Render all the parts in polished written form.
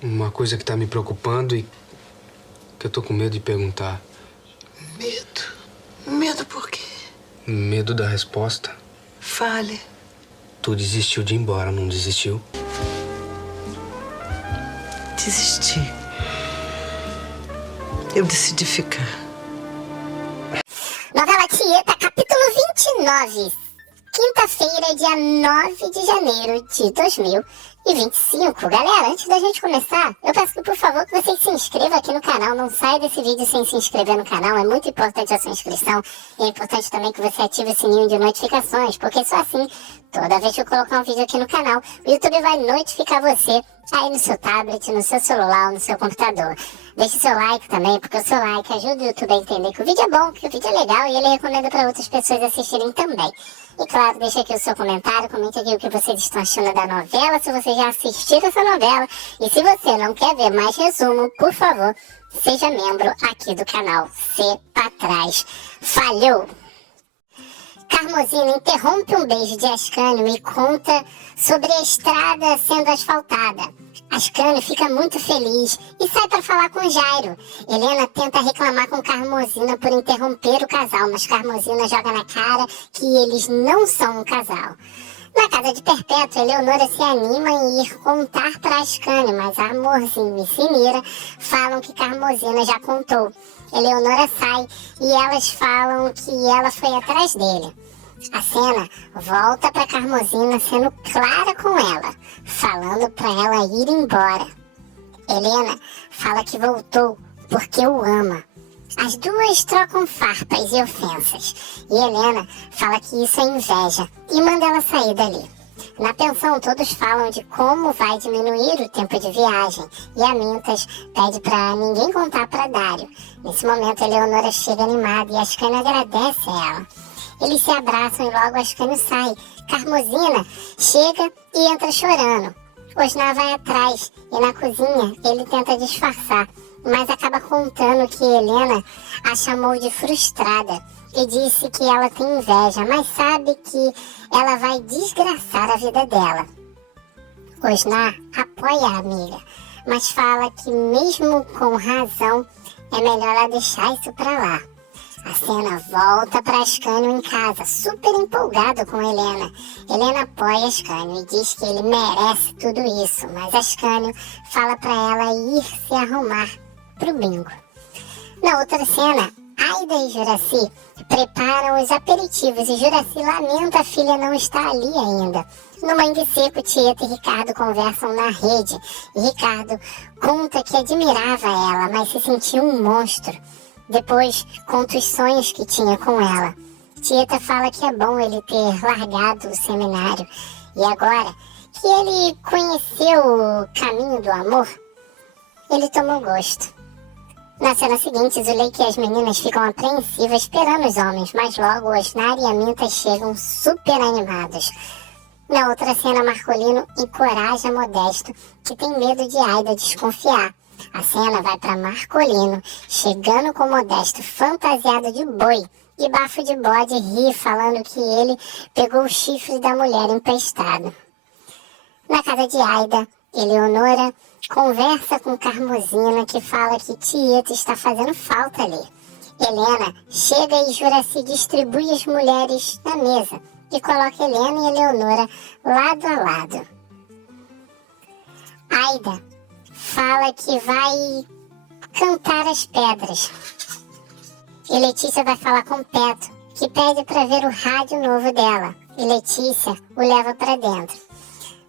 Uma coisa que tá me preocupando e que eu tô com medo de perguntar. Medo? Medo por quê? Medo da resposta. Fale. Tu desistiu de ir embora, não desistiu? Desisti. Eu decidi ficar. Novela Tieta, capítulo 29. Quinta-feira, dia 9 de janeiro de 2025. Galera, antes da gente começar, eu peço que, por favor, que vocês se inscrevam aqui no canal. Não saia desse vídeo sem se inscrever no canal. É muito importante a sua inscrição. E é importante também que você ative o sininho de notificações, porque só assim, toda vez que eu colocar um vídeo aqui no canal, o YouTube vai notificar você aí no seu tablet, no seu celular, no seu computador. Deixe seu like também, porque o seu like ajuda o YouTube a entender que o vídeo é bom, que o vídeo é legal e ele recomenda para outras pessoas assistirem também. E claro, deixa aqui o seu comentário, comente aqui o que vocês estão achando da novela, se vocês já assistiram essa novela. E se você não quer ver mais resumo, por favor, seja membro aqui do canal C pra Trás. Falhou! Carmozina interrompe um beijo de Ascânio e conta sobre a estrada sendo asfaltada. Ascânio fica muito feliz e sai para falar com Jairo. Helena tenta reclamar com Carmozina por interromper o casal, mas Carmozina joga na cara que eles não são um casal. Na casa de Perpétua, Eleonora se anima em ir contar para Ascânio, mas Amorzinho e Sinira falam que Carmozina já contou. Eleonora sai e elas falam que ela foi atrás dele. A cena volta para Carmozina sendo clara com ela, falando para ela ir embora. Helena fala que voltou porque o ama. As duas trocam farpas e ofensas. E Helena fala que isso é inveja e manda ela sair dali. Na pensão, todos falam de como vai diminuir o tempo de viagem. E a Mintas pede para ninguém contar para Dário. Nesse momento, Eleonora chega animada e Ascânio agradece a ela. Eles se abraçam e logo Ascânio sai. Carmozina chega e entra chorando. Osnar vai atrás e na cozinha ele tenta disfarçar, mas acaba contando que Helena a chamou de frustrada e disse que ela tem inveja, mas sabe que ela vai desgraçar a vida dela. Osnar apoia a amiga, mas fala que mesmo com razão é melhor ela deixar isso pra lá. A cena volta para Ascânio em casa, super empolgado com Helena. Helena apoia Ascânio e diz que ele merece tudo isso, mas Ascânio fala para ela ir se arrumar pro bingo. Na outra cena, Aida e Juraci preparam os aperitivos e Juraci lamenta a filha não estar ali ainda. No Mangue Seco, Tieta e Ricardo conversam na rede e Ricardo conta que admirava ela, mas se sentia um monstro. Depois, conta os sonhos que tinha com ela. Tieta fala que é bom ele ter largado o seminário. E agora que ele conheceu o caminho do amor, ele tomou gosto. Na cena seguinte, Zuleika e as meninas ficam apreensivas esperando os homens, mas logo Osnar e a Minta chegam super animados. Na outra cena, Marcolino encoraja Modesto, que tem medo de Aida desconfiar. A cena vai para Marcolino, chegando com Modesto fantasiado de boi e Bafo de Bode ri falando que ele pegou o chifre da mulher emprestado. Na casa de Aida, Eleonora conversa com Carmozina, que fala que Tieta está fazendo falta ali. Helena chega e Juraci distribui as mulheres na mesa e coloca Helena e Eleonora lado a lado. Aida fala que vai cantar as pedras. E Letícia vai falar com Petro, que pede para ver o rádio novo dela. E Letícia o leva para dentro.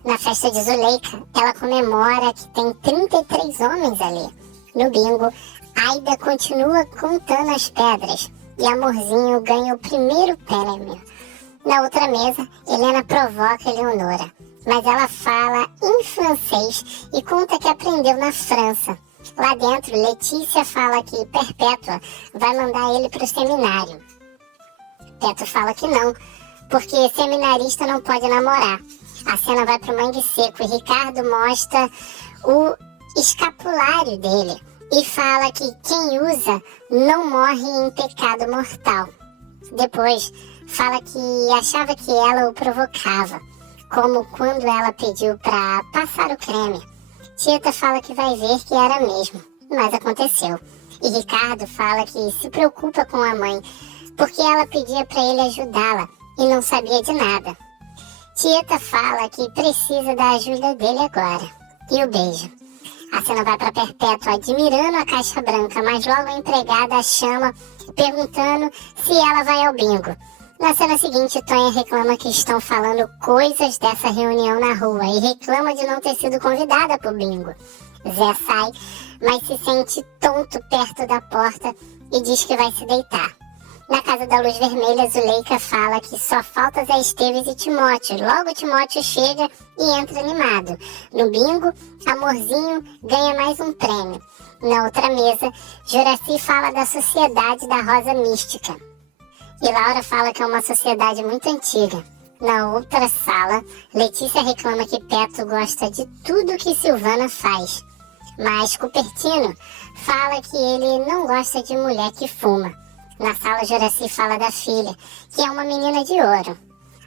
Na festa de Zuleika, ela comemora que tem 33 homens ali. No bingo, Aida continua contando as pedras. E Amorzinho ganha o primeiro prêmio. Na outra mesa, Helena provoca Eleonora. Mas ela fala em francês e conta que aprendeu na França. Lá dentro, Letícia fala que Perpétua vai mandar ele para o seminário. Petro fala que não, porque seminarista não pode namorar. A cena vai para o Mangue Seco e Ricardo mostra o escapulário dele e fala que quem usa não morre em pecado mortal. Depois, fala que achava que ela o provocava, como quando ela pediu para passar o creme. Tieta fala que vai ver que era mesmo, mas aconteceu. E Ricardo fala que se preocupa com a mãe, porque ela pedia para ele ajudá-la e não sabia de nada. Tieta fala que precisa da ajuda dele agora. E o beijo. A cena vai para Perpétua admirando a caixa branca, mas logo a empregada a chama perguntando se ela vai ao bingo. Na cena seguinte, Tonha reclama que estão falando coisas dessa reunião na rua e reclama de não ter sido convidada para o bingo. Zé sai, mas se sente tonto perto da porta e diz que vai se deitar. Na casa da luz vermelha, Zuleika fala que só falta Zé Esteves e Timóteo. Logo Timóteo chega e entra animado. No bingo, Amorzinho ganha mais um prêmio. Na outra mesa, Juraci fala da sociedade da Rosa Mística. E Laura fala que é uma sociedade muito antiga. Na outra sala, Letícia reclama que Petro gosta de tudo que Silvana faz. Mas Cupertino fala que ele não gosta de mulher que fuma. Na sala, Juraci fala da filha, que é uma menina de ouro.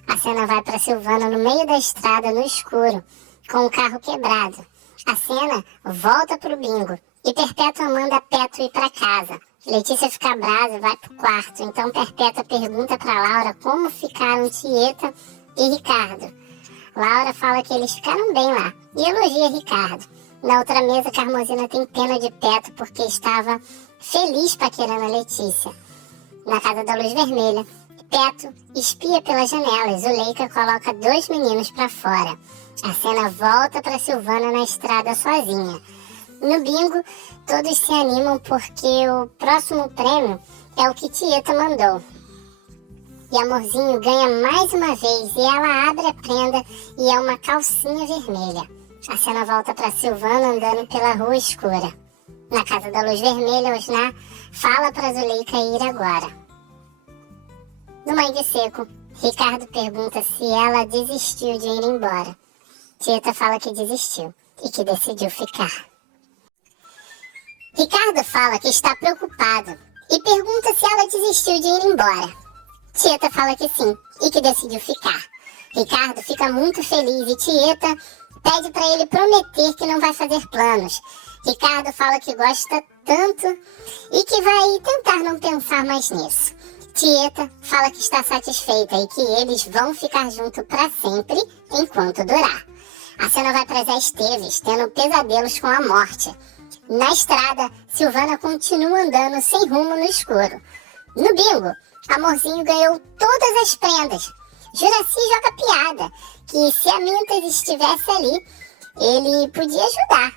A cena vai para Silvana no meio da estrada, no escuro, com o carro quebrado. A cena volta pro bingo e Perpétua manda Petro ir para casa. Letícia fica brava e vai pro quarto, então Perpétua pergunta para Laura como ficaram Tieta e Ricardo. Laura fala que eles ficaram bem lá e elogia Ricardo. Na outra mesa, Carmozina tem pena de Petro porque estava feliz paquerando a Letícia. Na casa da luz vermelha, Petro espia pela janela e Zuleika coloca 2 meninos para fora. A cena volta para Silvana na estrada sozinha. No bingo, todos se animam porque o próximo prêmio é o que Tieta mandou. E Amorzinho ganha mais uma vez e ela abre a prenda e é uma calcinha vermelha. A cena volta para Silvana andando pela rua escura. Na casa da luz vermelha, Osná fala para Zuleika ir agora. No Mangue Seco, Ricardo pergunta se ela desistiu de ir embora. Tieta fala que desistiu e que decidiu ficar. Ricardo fala que está preocupado e pergunta se ela desistiu de ir embora. Tieta fala que sim e que decidiu ficar. Ricardo fica muito feliz e Tieta pede para ele prometer que não vai fazer planos. Ricardo fala que gosta tanto e que vai tentar não pensar mais nisso. Tieta fala que está satisfeita e que eles vão ficar juntos para sempre enquanto durar. A cena vai para Zé Esteves, tendo pesadelos com a morte. Na estrada, Silvana continua andando sem rumo no escuro. No bingo, Amorzinho ganhou todas as prendas. Juraci joga piada, que se a Mintas estivesse ali, ele podia ajudar.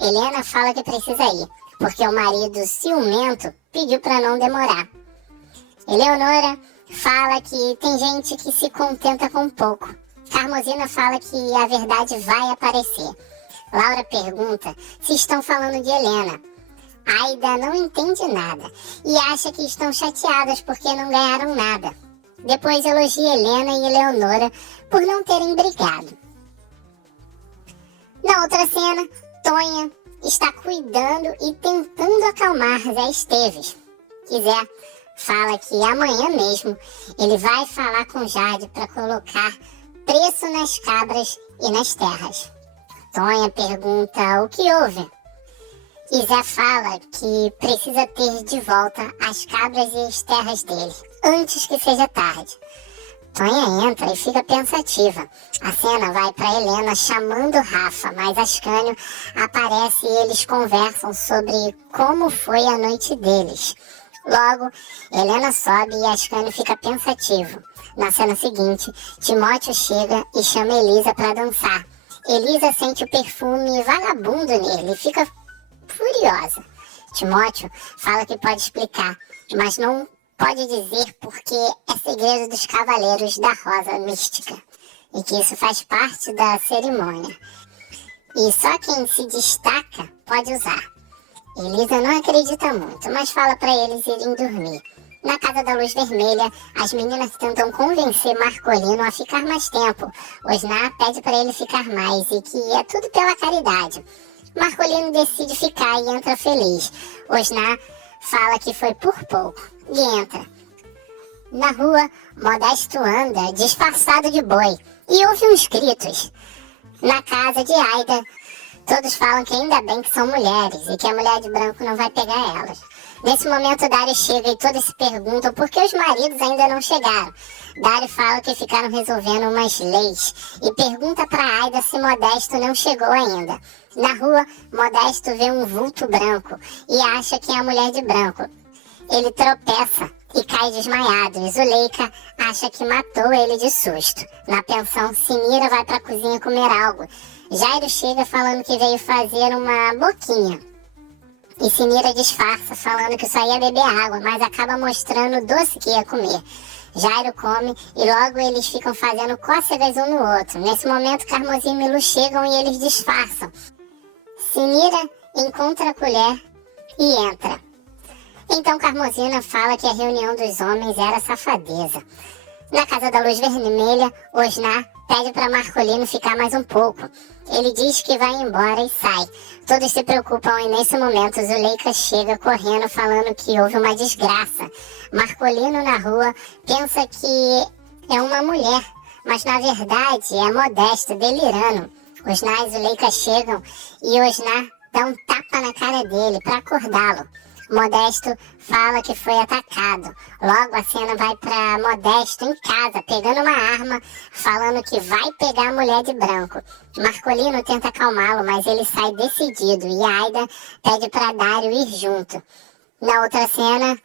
Helena fala que precisa ir, porque o marido ciumento pediu para não demorar. Eleonora fala que tem gente que se contenta com pouco. Carmozina fala que a verdade vai aparecer. Laura pergunta se estão falando de Helena. Aida não entende nada e acha que estão chateadas porque não ganharam nada. Depois elogia Helena e Eleonora por não terem brigado. Na outra cena, Tonha está cuidando e tentando acalmar Zé Esteves. Zé fala que amanhã mesmo ele vai falar com Jade para colocar preço nas cabras e nas terras. Tonha pergunta o que houve. E Zé fala que precisa ter de volta as cabras e as terras dele, antes que seja tarde. Tonha entra e fica pensativa. A cena vai para Helena chamando Rafa, mas Ascânio aparece e eles conversam sobre como foi a noite deles. Logo, Helena sobe e Ascânio fica pensativo. Na cena seguinte, Timóteo chega e chama Elisa para dançar. Elisa sente o perfume vagabundo nele e fica furiosa. Timóteo fala que pode explicar, mas não pode dizer porque é segredo dos cavaleiros da Rosa Mística e que isso faz parte da cerimônia. E só quem se destaca pode usar. Elisa não acredita muito, mas fala para eles irem dormir. Na casa da luz vermelha, as meninas tentam convencer Marcolino a ficar mais tempo. Osná pede para ele ficar mais e que é tudo pela caridade. Marcolino decide ficar e entra feliz. Osná fala que foi por pouco e entra. Na rua, Modesto anda disfarçado de boi e ouve uns gritos. Na casa de Aida, Todos falam que ainda bem que são mulheres e que a mulher de branco não vai pegar elas. Nesse momento, Dário chega e todos se perguntam por que os maridos ainda não chegaram. Dário fala que ficaram resolvendo umas leis e pergunta para Aida se Modesto não chegou ainda. Na rua, Modesto vê um vulto branco e acha que é a mulher de branco. Ele tropeça e cai desmaiado e Zuleika acha que matou ele de susto. Na pensão, Sinira vai para a cozinha comer algo. Jairo chega falando que veio fazer uma boquinha. E Sinira disfarça, falando que só ia beber água, mas acaba mostrando o doce que ia comer. Jairo come e logo eles ficam fazendo cócegas um no outro. Nesse momento, Carmozinho e Milu chegam e eles disfarçam. Sinira encontra a colher e entra. Então Carmozina fala que a reunião dos homens era safadeza. Na casa da luz vermelha, Osnar pede para Marcolino ficar mais um pouco. Ele diz que vai embora e sai. Todos se preocupam e nesse momento Zuleika chega correndo falando que houve uma desgraça. Marcolino na rua pensa que é uma mulher, mas na verdade é Modesto delirando. Osnar e Zuleika chegam e Osnar dá um tapa na cara dele para acordá-lo. Modesto fala que foi atacado. Logo a cena vai para Modesto em casa, pegando uma arma, falando que vai pegar a mulher de branco. Marcolino tenta acalmá-lo, mas ele sai decidido e Aida pede para Dário ir junto. Na outra cena,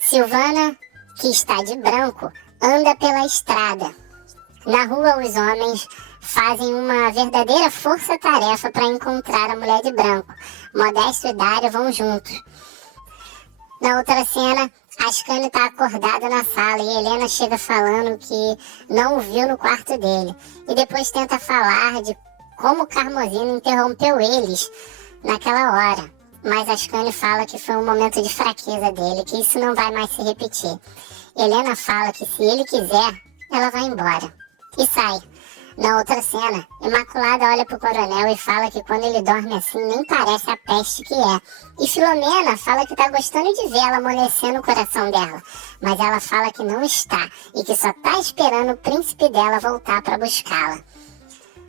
Silvana, que está de branco, anda pela estrada. Na rua, os homens fazem uma verdadeira força-tarefa para encontrar a mulher de branco. Modesto e Dário vão juntos. Na outra cena, Ascânio está acordado na sala e Helena chega falando que não o viu no quarto dele. E depois tenta falar de como Carmozino interrompeu eles naquela hora. Mas Ascânio fala que foi um momento de fraqueza dele, que isso não vai mais se repetir. Helena fala que se ele quiser, ela vai embora. E sai. Na outra cena, Imaculada olha pro coronel e fala que quando ele dorme assim nem parece a peste que é. E Filomena fala que tá gostando de vê-la amolecendo o coração dela. Mas ela fala que não está e que só tá esperando o príncipe dela voltar para buscá-la.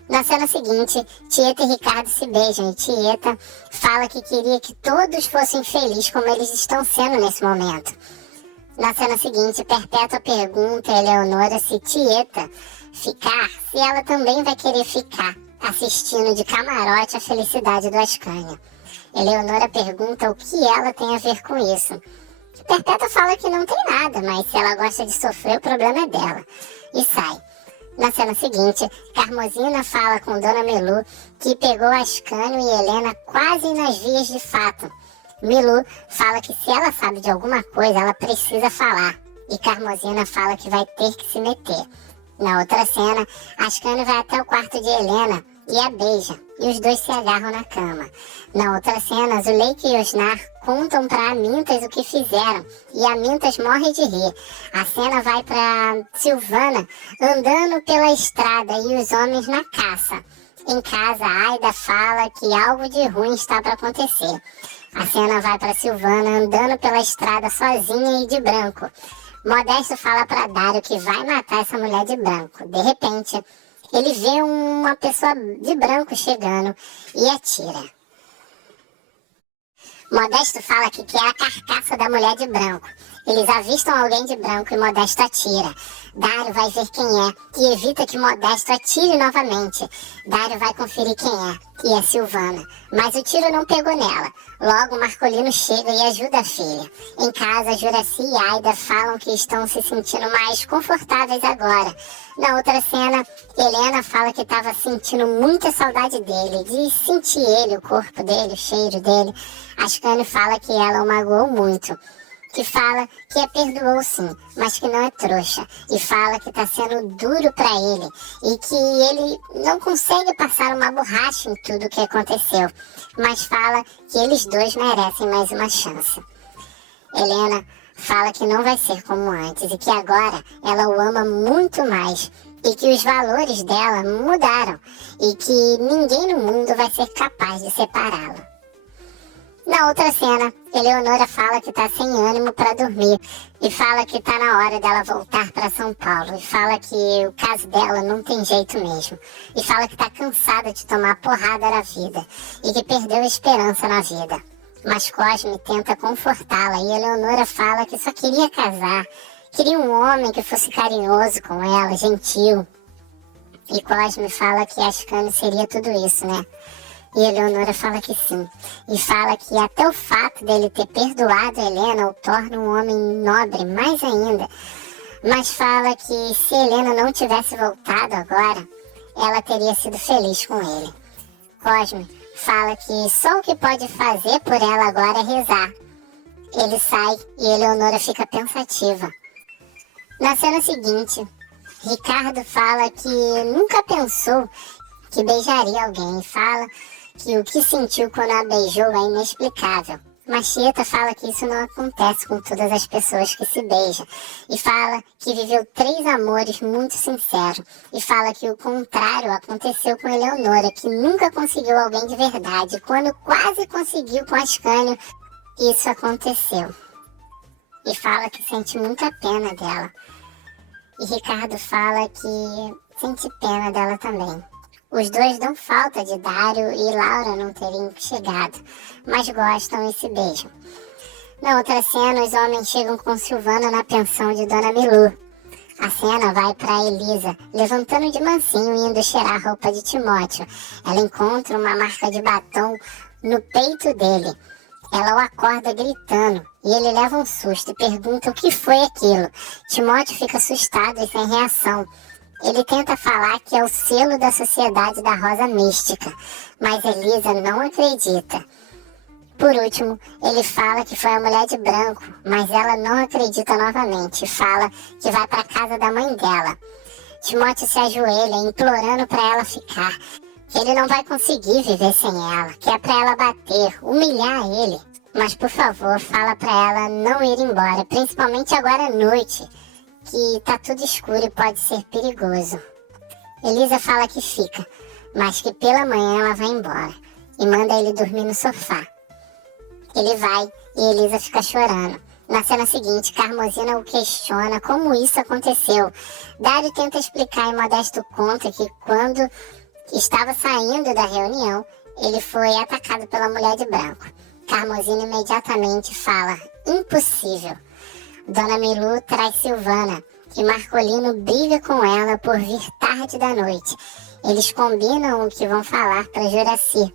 Na cena seguinte, Tieta e Ricardo se beijam e Tieta fala que queria que todos fossem felizes como eles estão sendo nesse momento. Na cena seguinte, Perpétua pergunta a Eleonora se Tieta ficar, se ela também vai querer ficar, assistindo de camarote a felicidade do Ascânio. Eleonora pergunta o que ela tem a ver com isso. Perpétua fala que não tem nada, mas se ela gosta de sofrer, o problema é dela. E sai. Na cena seguinte, Carmozina fala com Dona Milu que pegou Ascânio e Helena quase nas vias de fato. Milu fala que se ela sabe de alguma coisa, ela precisa falar. E Carmozina fala que vai ter que se meter. Na outra cena, Ascânio vai até o quarto de Helena e a beija, e os dois se agarram na cama. Na outra cena, Zuleika e Osnar contam para Amintas o que fizeram, e Amintas morre de rir. A cena vai para Silvana andando pela estrada e os homens na caça. Em casa, Aida fala que algo de ruim está para acontecer. A cena vai para Silvana andando pela estrada sozinha e de branco. Modesto fala para Dário que vai matar essa mulher de branco. De repente, ele vê uma pessoa de branco chegando e atira. Modesto fala que quer a carcaça da mulher de branco. Eles avistam alguém de branco e Modesto atira. Dário vai ver quem é e evita que Modesto atire novamente. Dário vai conferir quem é, e é Silvana. Mas o tiro não pegou nela. Logo, Marcolino chega e ajuda a filha. Em casa, Juraci e Aida falam que estão se sentindo mais confortáveis agora. Na outra cena, Helena fala que estava sentindo muita saudade dele, de sentir ele, o corpo dele, o cheiro dele. Ascânio fala que ela o magoou muito. Que fala que a perdoou sim, mas que não é trouxa. E fala que tá sendo duro pra ele. E que ele não consegue passar uma borracha em tudo o que aconteceu. Mas fala que eles dois merecem mais uma chance. Helena fala que não vai ser como antes. E que agora ela o ama muito mais. E que os valores dela mudaram. E que ninguém no mundo vai ser capaz de separá-la. Na outra cena, Eleonora fala que tá sem ânimo para dormir e fala que tá na hora dela voltar para São Paulo e fala que o caso dela não tem jeito mesmo e fala que tá cansada de tomar porrada da vida e que perdeu a esperança na vida. Mas Cosme tenta confortá-la e Eleonora fala que só queria casar, queria um homem que fosse carinhoso com ela, gentil. E Cosme fala que Ascânio seria tudo isso, né? E Eleonora fala que sim. E fala que até o fato dele ter perdoado Helena o torna um homem nobre mais ainda. Mas fala que se Helena não tivesse voltado agora, ela teria sido feliz com ele. Cosme fala que só o que pode fazer por ela agora é rezar. Ele sai e Eleonora fica pensativa. Na cena seguinte, Ricardo fala que nunca pensou que beijaria alguém e fala que o que sentiu quando a beijou é inexplicável. Mas Tieta fala que isso não acontece com todas as pessoas que se beijam. E fala que viveu 3 amores muito sinceros. E fala que o contrário aconteceu com Eleonora, que nunca conseguiu alguém de verdade. Quando quase conseguiu com Ascânio, isso aconteceu. E fala que sente muita pena dela. E Ricardo fala que sente pena dela também. Os dois dão falta de Dário e Laura não terem chegado, mas gostam e se beijam. Na outra cena, os homens chegam com Silvana na pensão de Dona Milu. A cena vai para Elisa, levantando de mansinho e indo cheirar a roupa de Timóteo. Ela encontra uma marca de batom no peito dele. Ela o acorda gritando e ele leva um susto e pergunta o que foi aquilo. Timóteo fica assustado e sem reação. Ele tenta falar que é o selo da Sociedade da Rosa Mística, mas Elisa não acredita. Por último, ele fala que foi a mulher de branco, mas ela não acredita novamente e fala que vai para a casa da mãe dela. Timóteo se ajoelha, implorando para ela ficar. Ele não vai conseguir viver sem ela, que é para ela bater, humilhar ele. Mas, por favor, fala para ela não ir embora, principalmente agora à noite, que tá tudo escuro e pode ser perigoso. Elisa fala que fica, mas que pela manhã ela vai embora e manda ele dormir no sofá. Ele vai e Elisa fica chorando. Na cena seguinte, Carmosina o questiona como isso aconteceu. Dário tenta explicar e Modesto conta que quando estava saindo da reunião, ele foi atacado pela mulher de branco. Carmosina imediatamente fala, impossível. Dona Milu traz Silvana e Marcolino briga com ela por vir tarde da noite. Eles combinam o que vão falar para Juraci.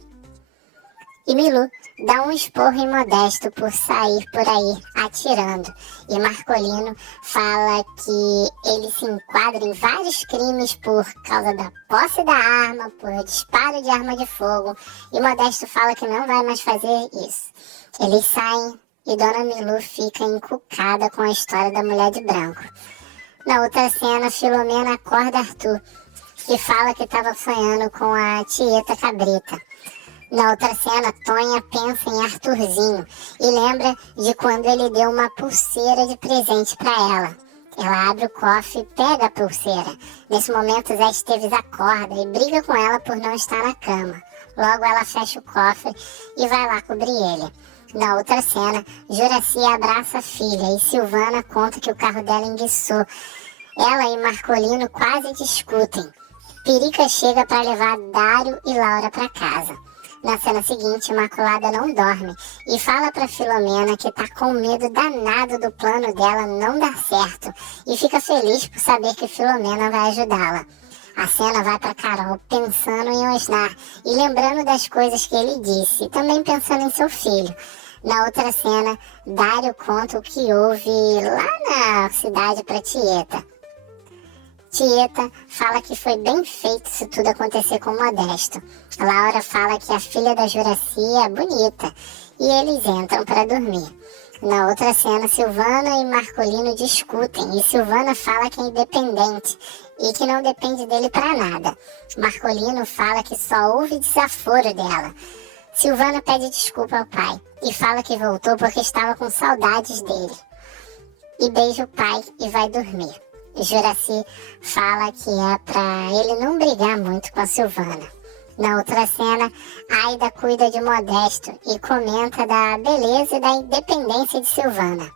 E Milu dá um esporro em Modesto por sair por aí atirando. E Marcolino fala que ele se enquadra em vários crimes por causa da posse da arma, por disparo de arma de fogo. E Modesto fala que não vai mais fazer isso. Eles saem e Dona Milu fica encucada com a história da mulher de branco. Na outra cena, Filomena acorda Arthur, que fala que estava sonhando com a Tieta Cabrita. Na outra cena, Tonha pensa em Arthurzinho e lembra de quando ele deu uma pulseira de presente para ela. Ela abre o cofre e pega a pulseira. Nesse momento, Zé Esteves acorda e briga com ela por não estar na cama. Logo, ela fecha o cofre e vai lá cobrir ele. Na outra cena, Juraci abraça a filha e Silvana conta que o carro dela enguiçou. Ela e Marcolino quase discutem. Perica chega para levar Dário e Laura para casa. Na cena seguinte, Imaculada não dorme e fala para Filomena que tá com medo danado do plano dela não dar certo e fica feliz por saber que Filomena vai ajudá-la. A cena vai para Carol pensando em Osnar e lembrando das coisas que ele disse e também pensando em seu filho. Na outra cena, Dário conta o que houve lá na cidade para Tieta. Tieta fala que foi bem feito se tudo acontecer com Modesto. Laura fala que a filha da Juraci é bonita e eles entram para dormir. Na outra cena, Silvana e Marcolino discutem e Silvana fala que é independente e que não depende dele para nada. Marcolino fala que só houve desaforo dela. Silvana pede desculpa ao pai e fala que voltou porque estava com saudades dele. E beija o pai e vai dormir. Juraci fala que é para ele não brigar muito com a Silvana. Na outra cena, Aida cuida de Modesto e comenta da beleza e da independência de Silvana.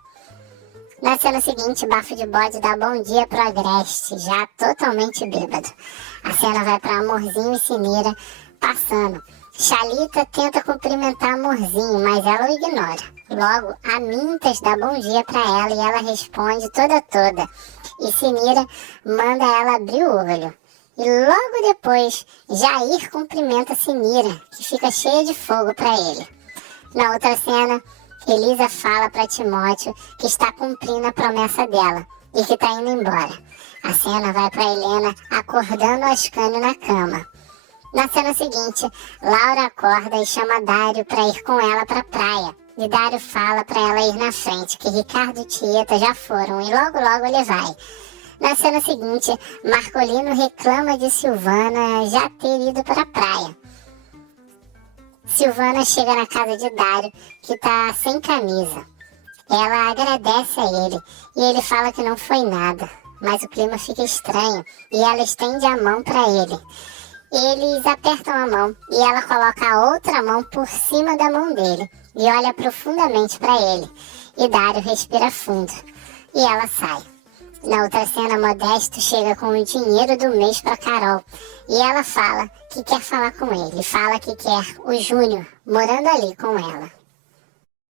Na cena seguinte, Bafo de Bode dá bom dia pro Agreste, já totalmente bêbado. A cena vai para Amorzinho e Sinira passando. Xalita tenta cumprimentar Amorzinho, mas ela o ignora. Logo, Amintas dá bom dia para ela e ela responde toda. E Sinira manda ela abrir o olho. E logo depois, Jair cumprimenta Sinira, que fica cheia de fogo para ele. Na outra cena, Elisa fala para Timóteo que está cumprindo a promessa dela e que está indo embora. A cena vai para Helena acordando Ascânio na cama. Na cena seguinte, Laura acorda e chama Dário para ir com ela para a praia. E Dário fala para ela ir na frente, que Ricardo e Tieta já foram e logo ele vai. Na cena seguinte, Marcolino reclama de Silvana já ter ido para a praia. Silvana chega na casa de Dário, que tá sem camisa. Ela agradece a ele e ele fala que não foi nada, mas o clima fica estranho e ela estende a mão para ele. Eles apertam a mão e ela coloca a outra mão por cima da mão dele e olha profundamente para ele. E Dário respira fundo e ela sai. Na outra cena, Modesto chega com o dinheiro do mês para Carol e ela fala que quer falar com ele. Fala que quer o Júnior morando ali com ela.